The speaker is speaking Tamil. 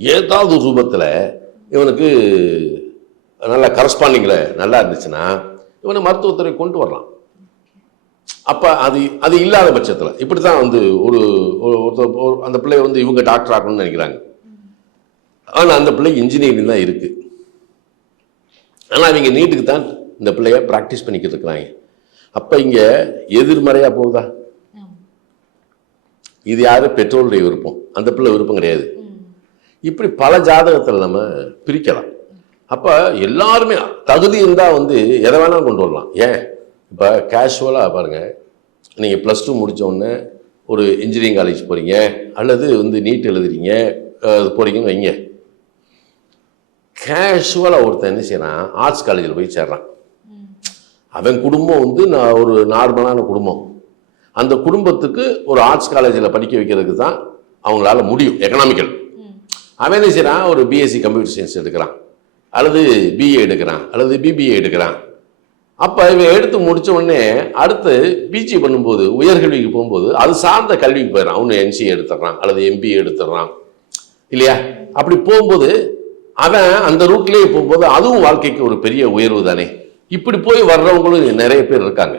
ஏதாவது ஒரு ரூபத்தில் இவனுக்கு நல்ல கரஸ்பாண்டிங்கில் நல்லா இருந்துச்சுன்னா இவனை மருத்துவத்துறை கொண்டு வரலாம். அப்போ அது இல்லாத பட்சத்தில் இப்படி தான் வந்து அந்த பிள்ளைய வந்து இவங்க டாக்டர் ஆகணும்னு நினைக்கிறாங்க. ஆனால் அந்த பிள்ளை இன்ஜினியரிங் தான் இருக்குது. ஆனால் அவங்க நீட்டுக்கு தான் இந்த பிள்ளைய ப்ராக்டிஸ் பண்ணிக்கிட்டு இருக்கிறாங்க. அப்போ இங்கே எதிர்மறையாக போகுதா? இது யாரு? பெற்றோருடைய விருப்பம், அந்த பிள்ளை விருப்பம் கிடையாது. இப்படி பல ஜாதகத்தில் நம்ம பிரிக்கலாம். அப்போ எல்லாருமே தகுதி இருந்தால் வந்து எதை வேணாலும் கொண்டு வரலாம். ஏன் இப்போ கேஷுவலாக பாருங்கள், நீங்கள் +2 முடித்த உடனே ஒரு இன்ஜினியரிங் காலேஜ் போகிறீங்க அல்லது வந்து நீட் எழுதுறீங்க போகிறீங்கன்னு வைங்க. கேஷுவலாக ஒருத்தன் என்ன செய்யறான், ஆர்ட்ஸ் காலேஜில் போய் சேர்றான். அவன் குடும்பம் வந்து ஒரு நார்மலான குடும்பம். அந்த குடும்பத்துக்கு ஒரு ஆர்ட்ஸ் காலேஜில் படிக்க வைக்கிறதுக்கு தான் அவங்களால முடியும், எக்கனாமிக்கல். அவன் என்ன செய்யறான், ஒரு பிஎஸ்சி கம்ப்யூட்டர் சயின்ஸ் எடுக்கிறான் அல்லது பிஏ எடுக்கிறான் அல்லது பிபிஏ எடுக்கிறான். அப்போ இவன் எடுத்து முடித்த உடனே அடுத்து பிஜி பண்ணும்போது உயர்கல்விக்கு போகும்போது அது சார்ந்த கல்விக்கு போயிடறான். அவனு எம்சிஏ எடுத்துடுறான் அல்லது எம்பிஏ எடுத்துடுறான் இல்லையா? அப்படி போகும்போது அவன் அந்த ரூட்லேயே போகும்போது அதுவும் வாழ்க்கைக்கு ஒரு பெரிய உயர்வு தானே. இப்படி போய் வர்றவங்களும் நிறைய பேர் இருக்காங்க.